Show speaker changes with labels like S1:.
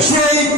S1: Snake!